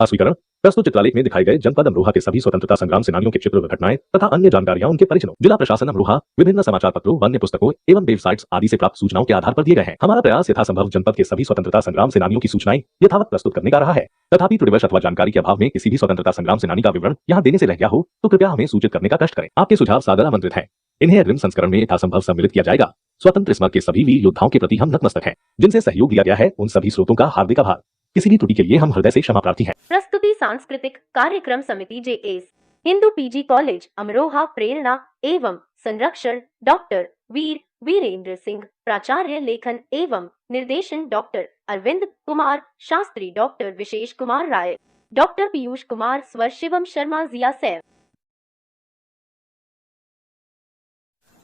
अस्वीकरण। प्रस्तुत चित्रालेख में दिखाए गए जनपद अमरोहा के सभी स्वतंत्रता संग्राम सेनानियों के चित्र व घटनाएं तथा अन्य जानकारियां उनके परिजनों, जिला प्रशासन अमरोहा, विभिन्न समाचार पत्रों, वन्य पुस्तकों एवं वेबसाइट्स आदि से प्राप्त सूचनाओं के आधार पर दिए गए हैं। हमारा प्रयास यथासंभव जनपद के सभी स्वतंत्रता संग्राम सेनानियों की सूचनाएं यथावत प्रस्तुत करने का रहा है। तथापि त्रुटिवश अथवा जानकारी के अभाव में किसी भी स्वतंत्रता संग्राम सेनानी का विवरण यहाँ देने से रह गया हो तो कृपया हमें सूचित करने का कष्ट करें। आपके सुझाव सादर आमंत्रित हैं। इन्हें अग्रिम संस्करण में यथासंभव सम्मिलित किया जाएगा। स्वतंत्र स्मारक के सभी वीर योद्धाओं के प्रति हम नतमस्तक हैं, जिनसे सहयोग दिया गया है। उन सभी स्रोतों का हार्दिक आभार। किसी भी त्रुटि के लिए हम हृदय से क्षमा प्रार्थी हैं। प्रस्तुति सांस्कृतिक कार्यक्रम समिति JS Hindu PG college Amroha. प्रेरणा एवं संरक्षण डॉक्टर वीर वीरेंद्र सिंह। प्राचार्य लेखन एवं निर्देशन डॉक्टर अरविंद कुमार शास्त्री, डॉक्टर विशेष कुमार राय, डॉक्टर पीयूष कुमार स्वर, शिवम शर्मा, जिया सैफ।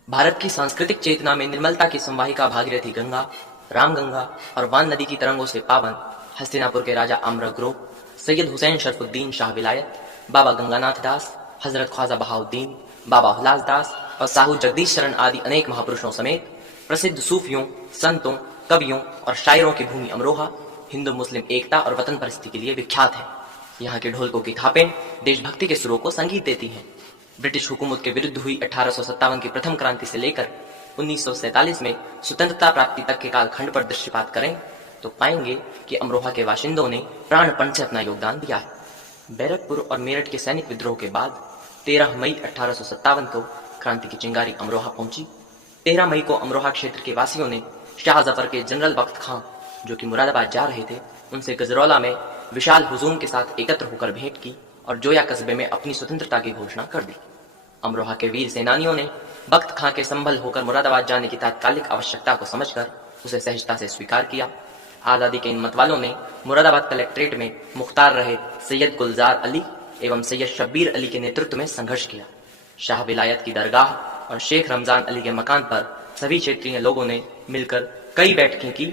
भारत की सांस्कृतिक चेतना में निर्मलता की संवाहिका भागीरथी गंगा, रामगंगा और वान नदी की तरंगों से पावन हस्तिनापुर के राजा आम्रग्रो, सैयद हुसैन शरफुद्दीन शाह विलायत, बाबा गंगानाथ दास, हजरत ख्वाजा बहाउद्दीन, बाबा हुलास दास और साहू जगदीश शरण आदि अनेक महापुरुषों समेत प्रसिद्ध सूफियों, संतों, कवियों और शायरों की भूमि अमरोहा हिंदू मुस्लिम एकता और वतन परिस्थिति के लिए विख्यात है। यहाँ के ढोलकों की थापें देशभक्ति के सुरों को संगीत देती हैं। ब्रिटिश हुकूमत के विरुद्ध हुई 1857 की प्रथम क्रांति से लेकर 1947 में स्वतंत्रता प्राप्ति तक के कालखंड पर दृष्टिपात करें तो पाएंगे कि अमरोहा के बाशिंदों ने प्राणपण से अपना योगदान दिया है। बैरकपुर और मेरठ के सैनिक विद्रोह के बाद 13 मई 1857 को क्रांति की चिंगारी अमरोहा पहुंची। 13 मई को अमरोहा क्षेत्र के वासियों ने शाह जफर के जनरल बख्त खां, जो कि मुरादाबाद जा रहे थे, उनसे गजरौला में विशाल हुजूम के साथ एकत्र होकर भेंट की और जोया कस्बे में अपनी स्वतंत्रता की घोषणा कर दी। अमरोहा के वीर सेनानियों ने बख्त खां के संभल होकर मुरादाबाद जाने की तात्कालिक आवश्यकता को समझकर उसे सहजता से स्वीकार किया। आजादी के इन मतवालों ने मुरादाबाद कलेक्ट्रेट में मुख्तार रहे सैयद गुलजार अली एवं सैयद शब्बीर अली के नेतृत्व में संघर्ष किया। शाह विलायत की दरगाह और शेख रमजान अली के मकान पर सभी क्षेत्रीय लोगों ने मिलकर कई बैठकें की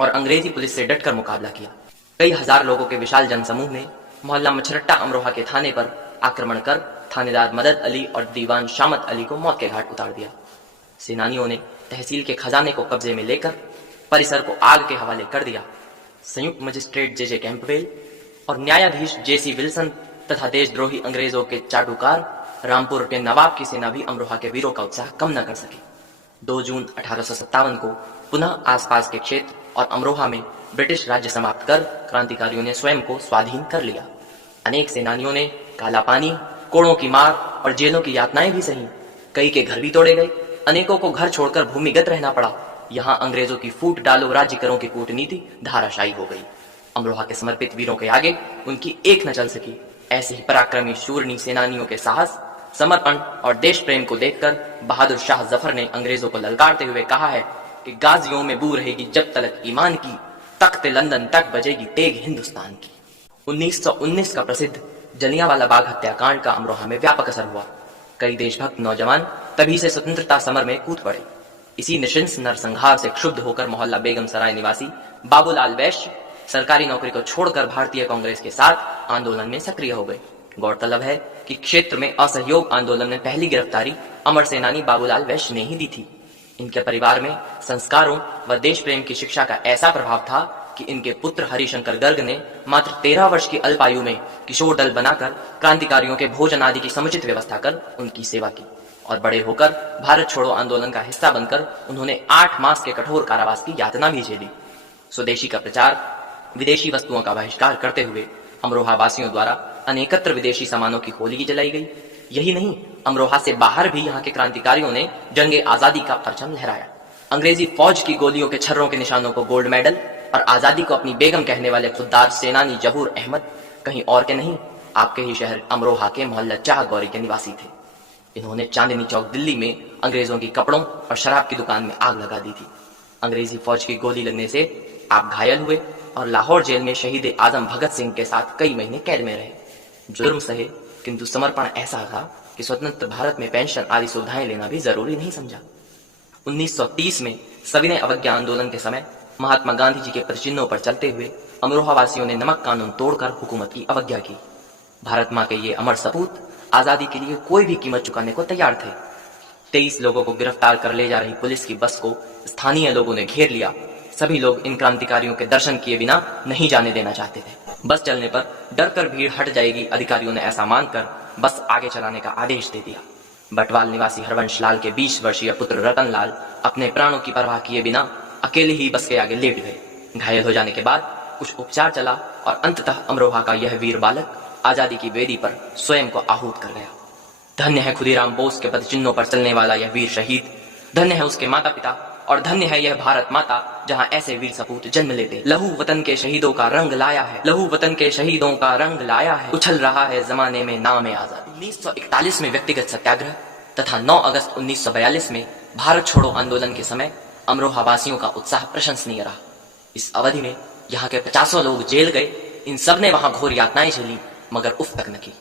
और अंग्रेजी पुलिस से डटकर मुकाबला किया। कई हजार लोगों के विशाल जनसमूह ने मोहल्ला मछरट्टा अमरोहा के थाने पर आक्रमण कर थानेदार मदद अली और दीवान शामत अली को मौत के घाट उतार दिया। सेनानियों ने तहसील के खजाने को कब्जे में लेकर परिसर को आग के हवाले कर दिया। संयुक्त मजिस्ट्रेट जे कैंपवेल और न्यायाधीश जेसी विल्सन तथा देशद्रोही अंग्रेजों के चाटुकार रामपुर के नवाब की सेना भी अमरोहा के वीरों का उत्साह कम न कर सके। 2 जून 1857 को पुनः आसपास के क्षेत्र और अमरोहा में ब्रिटिश राज्य समाप्त कर क्रांतिकारियों ने स्वयं को स्वाधीन कर लिया। अनेक सेनानियों ने काला पानी, कोड़ों की मार और जेलों की यातनाएं भी सही। कई के घर भी तोड़े गए। अनेकों को घर छोड़कर भूमिगत रहना पड़ा। यहाँ अंग्रेजों की फूट डालो राज्य करों की कूटनीति धाराशायी हो गई। अमरोहा के समर्पित वीरों के आगे उनकी एक न चल सकी। ऐसे ही पराक्रमी शूरनी सेनानियों के साहस, समर्पण और देश प्रेम को देखकर बहादुर शाह जफर ने अंग्रेजों को ललकारते हुए कहा है कि गाजियों में बू रहेगी जब तलक ईमान की, तख्त लंदन तक बजेगी तेग हिंदुस्तान की। 1919 का प्रसिद्ध जलियांवाला बाग हत्याकांड का अमरोहा में व्यापक असर हुआ। कई देशभक्त नौजवान तभी से स्वतंत्रता समर में कूद पड़े। इसी निशंस नरसंहार से क्षुब्ध होकर मोहल्ला बेगम सराय निवासी बाबूलाल वैश्य सरकारी नौकरी को छोड़कर भारतीय कांग्रेस के साथ आंदोलन में सक्रिय हो गए। गौरतलब है कि क्षेत्र में असहयोग आंदोलन में पहली गिरफ्तारी अमर सेनानी बाबूलाल वैश्य ने ही दी थी। इनके परिवार में संस्कारों व देश प्रेम की शिक्षा का ऐसा प्रभाव था कि इनके पुत्र हरिशंकर गर्ग ने मात्र 13 वर्ष की अल्पायु में किशोर दल बनाकर क्रांतिकारियों के भोजन आदि की समुचित व्यवस्था कर उनकी सेवा की और बड़े होकर भारत छोड़ो आंदोलन का हिस्सा बनकर उन्होंने 8 मास के कठोर कारावास की यातना भी झेली। स्वदेशी का प्रचार, विदेशी वस्तुओं का बहिष्कार करते हुए अमरोहा वासियों द्वारा अनेकत्र विदेशी सामानों की होली जलाई गई। यही नहीं, अमरोहा से बाहर भी यहाँ के क्रांतिकारियों ने जंगे आजादी का परचम लहराया। अंग्रेजी फौज की गोलियों के छर्रों के निशानों को गोल्ड मेडल और आजादी को अपनी बेगम कहने वाले खुददार सेनानी जहूर अहमद कहीं और के नहीं, आपके ही शहर अमरोहा के मोहल्ला चाह गौरी के निवासी थे। इन्होंने चांदनी चौक दिल्ली में अंग्रेजों की कपड़ों और शराब की दुकान में आग लगा दी थी। अंग्रेजी फौज की गोली लगने से आप घायल हुए और लाहौर जेल में शहीद आजम भगत सिंह के साथ कई महीने कैद में रहे। जुर्म सहे, किंतु समर्पण ऐसा था कि स्वतंत्र भारत में पेंशन आदि सुविधाएं लेना भी जरूरी नहीं समझा। 1930 में सविनय अवज्ञा आंदोलन के समय महात्मा गांधी जी के प्रतिचिह्नों पर चलते हुए अमरोहा वासियों ने नमक कानून तोड़कर हुकूमत की अवज्ञा की। भारत मां के ये अमर सपूत आजादी के लिए कोई भी कीमत चुकाने को तैयार थे। 23 लोगों को गिरफ्तार कर ले जा रही पुलिस की बस को स्थानीय लोगों ने घेर लिया। सभी लोग इन क्रांतिकारियों के दर्शन किए बिना नहीं जाने देना चाहते थे। बस चलने पर डर कर भीड़ हट जाएगी, अधिकारियों ने ऐसा मानकर बस आगे चलाने का आदेश दे दिया। बटवाल निवासी हरवंश लाल के 20 वर्षीय पुत्र रतन लाल अपने प्राणों की परवाह किए बिना अकेले ही बस के आगे लेट गए। घायल हो जाने के बाद कुछ उपचार चला और अंततः अमरोहा का यह वीर बालक आजादी की वेदी पर स्वयं को आहूत कर गया। धन्य है खुदीराम बोस के पद चिन्हों पर चलने वाला यह वीर शहीद, धन्य है उसके माता पिता और धन्य है यह भारत माता जहां ऐसे वीर सपूत जन्म लेते। लहू वतन के शहीदों का रंग लाया है, लहू वतन के शहीदों का रंग लाया है, उछल रहा है जमाने में नाम आजादी। 1941 में व्यक्तिगत सत्याग्रह तथा 9 अगस्त 1942 में भारत छोड़ो आंदोलन के समय अमरोहा वासियों का उत्साह प्रशंसनीय रहा। इस अवधि में यहाँ के 50 लोग जेल गए। इन सब ने वहां घोर यातनाएं झेली मगर उफ तक न की।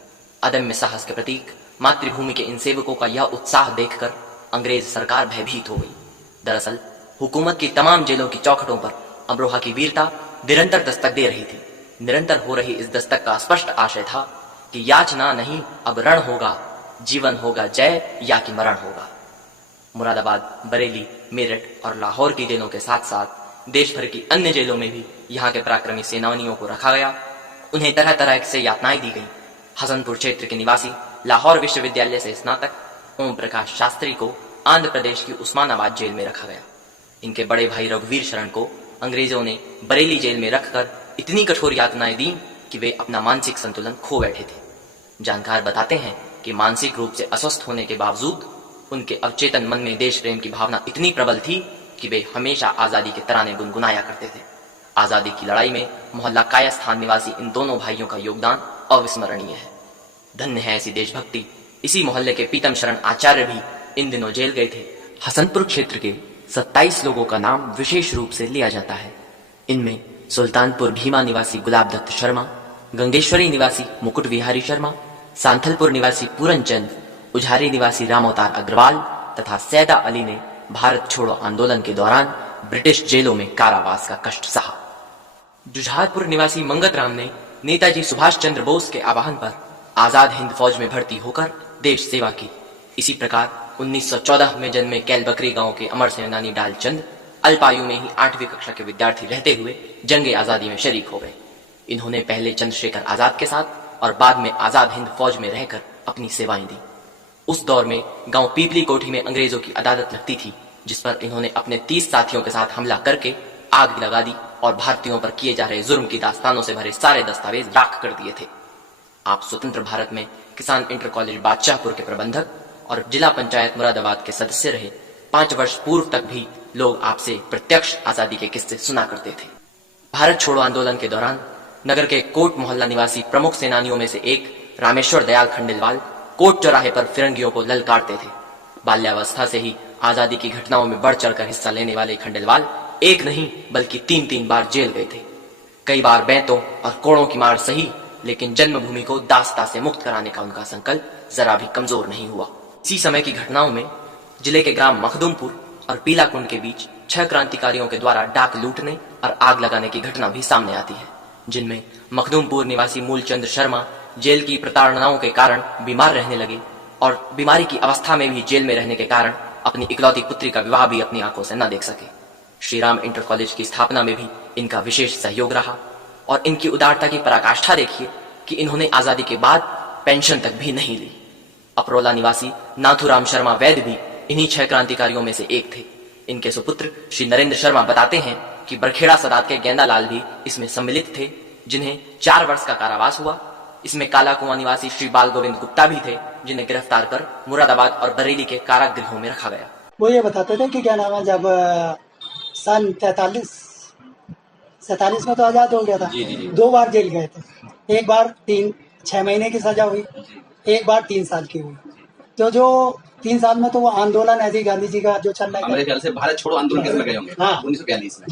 अदम्य साहस के प्रतीक मातृभूमि के इन सेवकों का यह उत्साह देखकर अंग्रेज सरकार भयभीत हो गई। दरअसल हुकूमत की तमाम जेलों की चौखटों पर अमरोहा की वीरता निरंतर दस्तक दे रही थी। निरंतर हो रही इस दस्तक का स्पष्ट आशय था कि याचना नहीं अब रण होगा, जीवन होगा जय या कि मरण होगा। मुरादाबाद, बरेली, मेरठ और लाहौर की जेलों के साथ साथ देश भर की अन्य जेलों में भी यहाँ के पराक्रमी सेनानियों को रखा गया। उन्हें तरह तरह से यातनाएं दी गई। हसनपुर क्षेत्र के निवासी लाहौर विश्वविद्यालय से स्नातक ओम प्रकाश शास्त्री को आंध्र प्रदेश की उस्मानाबाद जेल में रखा गया। इनके बड़े भाई रघुवीर शरण को अंग्रेजों ने बरेली जेल में रखकर इतनी कठोर यातनाएं दी कि वे अपना मानसिक संतुलन खो बैठे थे। जानकार बताते हैं कि मानसिक रूप से अस्वस्थ होने के बावजूद उनके अवचेतन मन में देश प्रेम की भावना इतनी प्रबल थी कि वे हमेशा आजादी के तराने गुनगुनाया करते थे। आजादी की लड़ाई में मोहल्ला कायस्थान निवासी इन दोनों भाइयों का योगदान अविस्मरणीय है। धन्य है ऐसी देशभक्ति। इसी मोहल्ले के पीतम शरण आचार्य भी इन दिनों जेल गए थे। हसनपुर क्षेत्र के 27 लोगों का नाम विशेष रूप से लिया जाता है। इनमें सुल्तानपुर भीमा निवासी गुलाब दत्त शर्मा, गंगेश्वरी निवासी मुकुट विहारी शर्मा, सांथलपुर निवासी पूरन चंद, उझारी निवासी रामोतार अग्रवाल तथा सैदा अली ने भारत छोड़ो आंदोलन के दौरान ब्रिटिश जेलों में कारावास का कष्ट सहा। जुझारपुर निवासी मंगत राम ने नेताजी सुभाष चंद्र बोस के आह्वान पर आजाद हिंद फौज में भर्ती होकर देश सेवा की। इसी प्रकार 1914 में जन्मे कैलबकरी गांव के अमर सेनानी डालचंद अल्पायु में ही 8वीं कक्षा के विद्यार्थी रहते हुए जंगे आजादी में शरीक हो गए। इन्होंने पहले चंद्रशेखर आजाद के साथ और बाद में आजाद हिंद फौज में रहकर अपनी सेवाएं दी। उस दौर में गांव पीपली कोठी में अंग्रेजों की अदालत लगती थी, जिस पर इन्होंने अपने 30 साथियों के साथ हमला करके आग लगा दी और भारतीयों पर किए जा रहे जुर्म की दास्तानों से भरे सारे दस्तावेज राख कर दिए थे। आप स्वतंत्र भारत में किसान इंटर कॉलेज बादशाहपुर के प्रबंधक और जिला पंचायत मुरादाबाद के सदस्य रहे। 5 वर्ष पूर्व तक भी लोग आपसे प्रत्यक्ष आजादी के किस्से सुना करते थे। भारत छोड़ो आंदोलन के दौरान नगर के कोट मोहल्ला निवासी प्रमुख सेनानियों में से एक रामेश्वर दयाल खंडेलवाल कोट चौराहे पर फिरंगियों को ललकारते थे। बाल्यावस्था से ही आजादी की घटनाओं में बढ़ चढ़कर हिस्सा लेने वाले खंडेलवाल एक नहीं बल्कि 3 बार जेल गए थे। कई बार बैंतों और कोड़ों की मार सही, लेकिन जन्मभूमि को दास्ता से मुक्त कराने का उनका संकल्प जरा भी कमजोर नहीं हुआ। इसी समय की घटनाओं में जिले के ग्राम मखदूमपुर और पीलाकुंड के बीच 6 क्रांतिकारियों के द्वारा डाक लूटने और आग लगाने की घटना भी सामने आती है, जिनमें मखदूमपुर निवासी मूलचंद शर्मा जेल की प्रताड़नाओं के कारण बीमार रहने लगे और बीमारी की अवस्था में भी जेल में रहने के कारण अपनी इकलौती पुत्री का विवाह भी अपनी आंखों से न देख सके। श्री राम इंटर कॉलेज की स्थापना में भी इनका विशेष सहयोग रहा और इनकी उदारता की पराकाष्ठा देखिए कि इन्होंने आजादी के बाद पेंशन तक भी नहीं ली। अपरोला निवासी नाथुराम शर्मा वैद्य भी इन्हीं 6 क्रांतिकारियों में से एक थे। इनके सुपुत्र श्री नरेंद्र शर्मा बताते हैं कि बरखेड़ा सदात के गेंदालाल भी इसमें सम्मिलित थे, जिन्हें 4 वर्ष का कारावास हुआ। इसमें काला कुआं निवासी श्री बाल गोविंद गुप्ता भी थे, जिन्हें गिरफ्तार कर मुरादाबाद और बरेली के कारागृहों में रखा गया। वो ये बताते थे कि क्या नाम है, जब सन 47 में तो आजाद हो गया था। 2 बार जेल गए थे। एक बार 6 महीने की सजा हुई, एक बार 3 साल की हुई। तो जो 3 साल में तो वो आंदोलन ऐसे गांधी जी का जो चल रहा है, हमारे ख्याल से भारत छोड़ो आंदोलन किसमें गए होंगे? हाँ, 1942 में।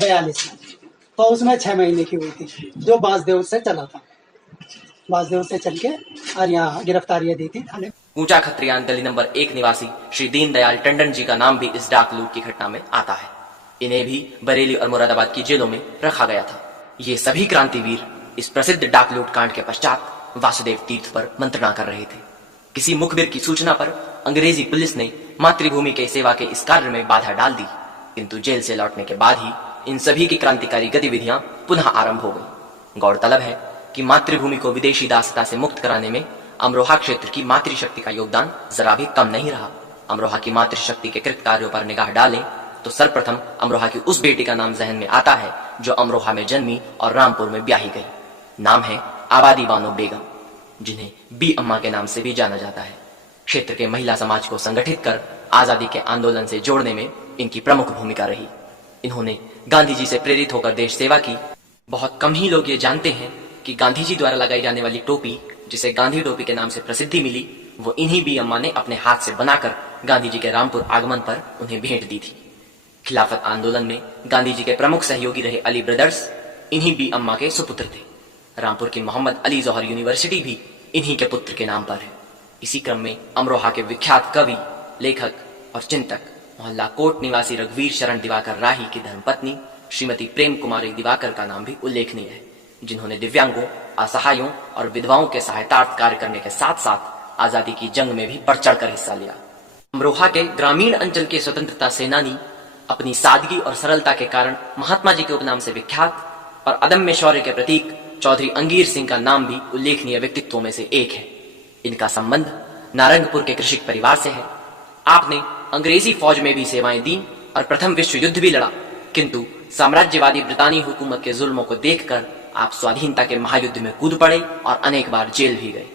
तो उसमें 6 महीने की हुई थी, जो बांसदेव से चला था। बांसदेव से चल के और यहाँ गिरफ्तारियां दी थी थाने। ऊंचा खत्रियान गली नंबर 1 निवासी श्री दीनदयाल टंडन जी का नाम भी इस डाक लूट की घटना में आता है। इन्हें भी बरेली और मुरादाबाद की जेलों में रखा गया था। ये सभी क्रांतिवीर इस प्रसिद्ध डाक लूट कांड के पश्चात वासुदेव तीर्थ पर मंत्रणा कर रहे थे। किसी मुखबिर की सूचना पर अंग्रेजी पुलिस ने मातृभूमि के सेवा के इस कार्य में बाधा डाल दी, किंतु जेल से लौटने के बाद ही इन सभी की क्रांतिकारी गतिविधियां पुनः आरंभ हो गई। गौरतलब है कि मातृभूमि को विदेशी दासता से मुक्त कराने में अमरोहा क्षेत्र की मातृशक्ति का योगदान जरा भी कम नहीं रहा। अमरोहा की मातृशक्ति के कृत कार्यों पर निगाह डालें तो सर्वप्रथम अमरोहा की उस बेटी का नाम जहन में आता है जो अमरोहा में जन्मी और रामपुर में ब्याही गई। नाम है आबादी बानो बेगम, जिन्हें बी अम्मा के नाम से भी जाना जाता है। क्षेत्र के महिला समाज को संगठित कर आजादी के आंदोलन से जोड़ने में इनकी प्रमुख भूमिका रही। इन्होंने गांधी जी से प्रेरित होकर देश सेवा की। बहुत कम ही लोग ये जानते हैं कि गांधी जी द्वारा लगाई जाने वाली टोपी, जिसे गांधी टोपी के नाम से प्रसिद्धि मिली, वो इन्हीं बी अम्मा ने अपने हाथ से बनाकर गांधी जी के रामपुर आगमन पर उन्हें भेंट दी थी। खिलाफत आंदोलन में गांधी जी के प्रमुख सहयोगी रहे अली ब्रदर्स इन्हीं बी अम्मा के सुपुत्र थे। रामपुर की मोहम्मद अली जौहर यूनिवर्सिटी भी इन्हीं के पुत्र के नाम पर है। इसी क्रम में अमरोहा के विख्यात कवि, लेखक और चिंतक मोहल्ला कोट निवासी रघुवीर शरण दिवाकर राही की धर्मपत्नी श्रीमती प्रेम कुमारी दिवाकर का नाम भी उल्लेखनीय है, जिन्होंने दिव्यांगों, असहायों और विधवाओं के सहायतार्थ कार्य करने के साथ साथ आजादी की जंग में भी बढ़ चढ़कर हिस्सा लिया। अमरोहा के ग्रामीण अंचल के स्वतंत्रता सेनानी अपनी सादगी और सरलता के कारण महात्मा जी के उपनाम से विख्यात और अदम्य शौर्य के प्रतीक चौधरी अंगीर सिंह का नाम भी उल्लेखनीय व्यक्तित्वों में से एक है। इनका संबंध नारंगपुर के कृषिक परिवार से है। आपने अंग्रेजी फौज में भी सेवाएं दी और प्रथम विश्व युद्ध भी लड़ा, किंतु साम्राज्यवादी ब्रितानी हुकूमत के जुल्मों को देखकर आप स्वाधीनता के महायुद्ध में कूद पड़े और अनेक बार जेल भी गए।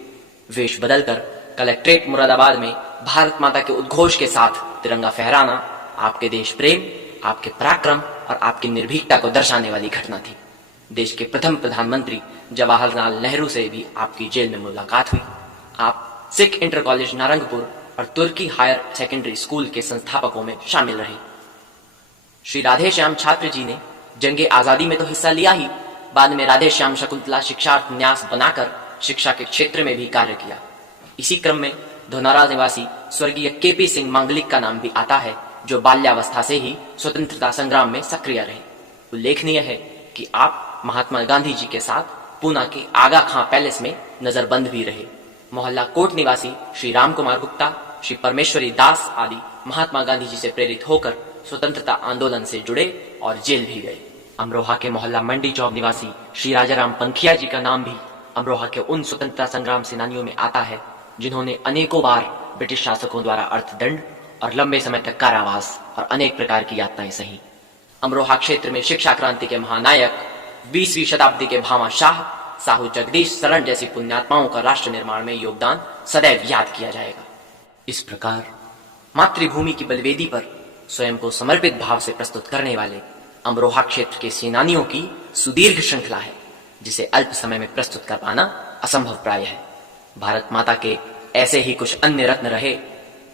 वेश बदलकर कलेक्ट्रेट मुरादाबाद में भारत माता के उद्घोष के साथ तिरंगा फहराना आपके देश प्रेम, आपके पराक्रम और आपकी निर्भीकता को दर्शाने वाली घटना थी। देश के प्रथम प्रधानमंत्री जवाहरलाल नेहरू से भी आपकी जेल में मुलाकात हुई। आप सिख इंटर कॉलेज नारंगपुर और तुर्की हायर सेकेंडरी स्कूल के संस्थापकों में शामिल रहे। श्री राधे श्याम छात्र जी ने जंगे आजादी में तो हिस्सा लिया ही, बाद में राधे श्याम शकुंतला शिक्षार्थ न्यास बनाकर शिक्षा के क्षेत्र में भी कार्य किया। इसी क्रम में धोनारा निवासी स्वर्गीय केपी सिंह मांगलिक का नाम भी आता है, जो बाल्यावस्था से ही स्वतंत्रता संग्राम में सक्रिय रहे। उल्लेखनीय है कि आप महात्मा गांधी जी के साथ पूना के आगा खां पैलेस में नजरबंद भी रहे। मोहल्ला कोट निवासी श्री राम कुमार गुप्ता, श्री परमेश्वरी दास आदि महात्मा गांधी जी से प्रेरित होकर स्वतंत्रता आंदोलन से जुड़े और जेल भी गए। अमरोहा के मोहल्ला मंडी चौक निवासी श्री राजाराम पंखिया जी का नाम भी अमरोहा के उन स्वतंत्रता संग्राम सेनानियों में आता है जिन्होंने अनेकों बार ब्रिटिश शासकों द्वारा अर्थदंड और लंबे समय तक कारावास और अनेक प्रकार की यातनाएं सही। अमरोहा क्षेत्र में शिक्षा क्रांति के महानायक 20वीं शताब्दी के भामा शाह, साहू जगदीश शरण जैसी पुण्यात्माओं का राष्ट्र निर्माण में योगदान सदैव याद किया जाएगा। इस प्रकार मातृभूमि की बलवेदी पर स्वयं को समर्पित भाव से प्रस्तुत करने वाले अमरोहा क्षेत्र के सेनानियों की सुदीर्घ श्रृंखला है, जिसे अल्प समय में प्रस्तुत कर पाना असंभव प्राय है। भारत माता के ऐसे ही कुछ अन्य रत्न रहे,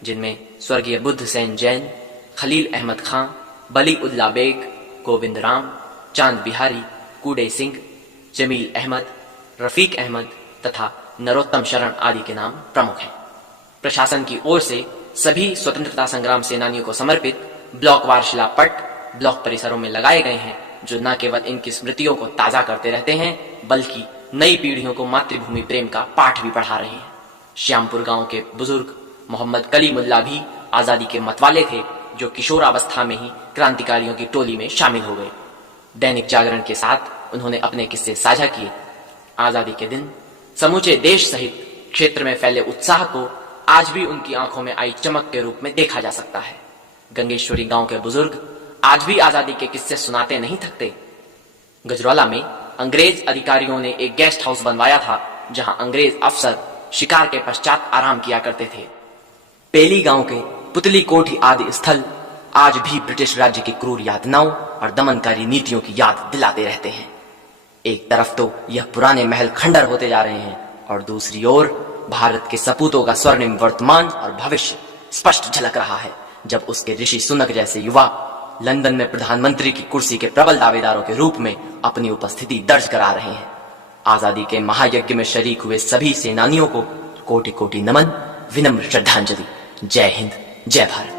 जिनमें स्वर्गीय बुद्ध सेन जैन, खलील अहमद खां, बली उद्ला बेग, गोविंद राम, चांद बिहारी, कूडे सिंह, जमील अहमद, रफीक अहमद तथा नरोत्तम शरण आदि के नाम प्रमुख हैं। प्रशासन की ओर से सभी स्वतंत्रता संग्राम सेनानियों को समर्पित ब्लॉकवार शिलापट ब्लॉक परिसरों में लगाए गए हैं, जो न केवल इनकी स्मृतियों को ताजा करते रहते हैं, बल्कि नई पीढ़ियों को मातृभूमि प्रेम का पाठ भी पढ़ा रहे हैं। श्यामपुर गांव के बुजुर्ग मोहम्मद कलीमुल्ला भी आजादी के मतवाले थे, जो किशोरावस्था में ही क्रांतिकारियों की टोली में शामिल हो गए। दैनिक जागरण के साथ उन्होंने अपने किस्से साझा किए। आजादी के दिन समूचे देश सहित क्षेत्र में फैले उत्साह को आज भी उनकी आंखों में आई चमक के रूप में देखा जा सकता है। गंगेश्वरी गांव के बुजुर्ग आज भी आजादी के किस्से सुनाते नहीं थकते। गजरौला में अंग्रेज अधिकारियों ने एक गेस्ट हाउस बनवाया था, जहां अंग्रेज अफसर शिकार के पश्चात आराम किया करते थे। पेली गांव के पुतली कोठी आदि स्थल आज भी ब्रिटिश राज्य की क्रूर यातनाओं और दमनकारी नीतियों की याद दिलाते रहते हैं। एक तरफ तो यह पुराने महल खंडर होते जा रहे हैं, और दूसरी ओर भारत के सपूतों का स्वर्णिम वर्तमान और भविष्य स्पष्ट झलक रहा है, जब उसके ऋषि सुनक जैसे युवा लंदन में प्रधानमंत्री की कुर्सी के प्रबल दावेदारों के रूप में अपनी उपस्थिति दर्ज करा रहे हैं। आजादी के महायज्ञ में शरीक हुए सभी सेनानियों को कोटि कोटि नमन, विनम्र श्रद्धांजलि। जय हिंद, जय भारत।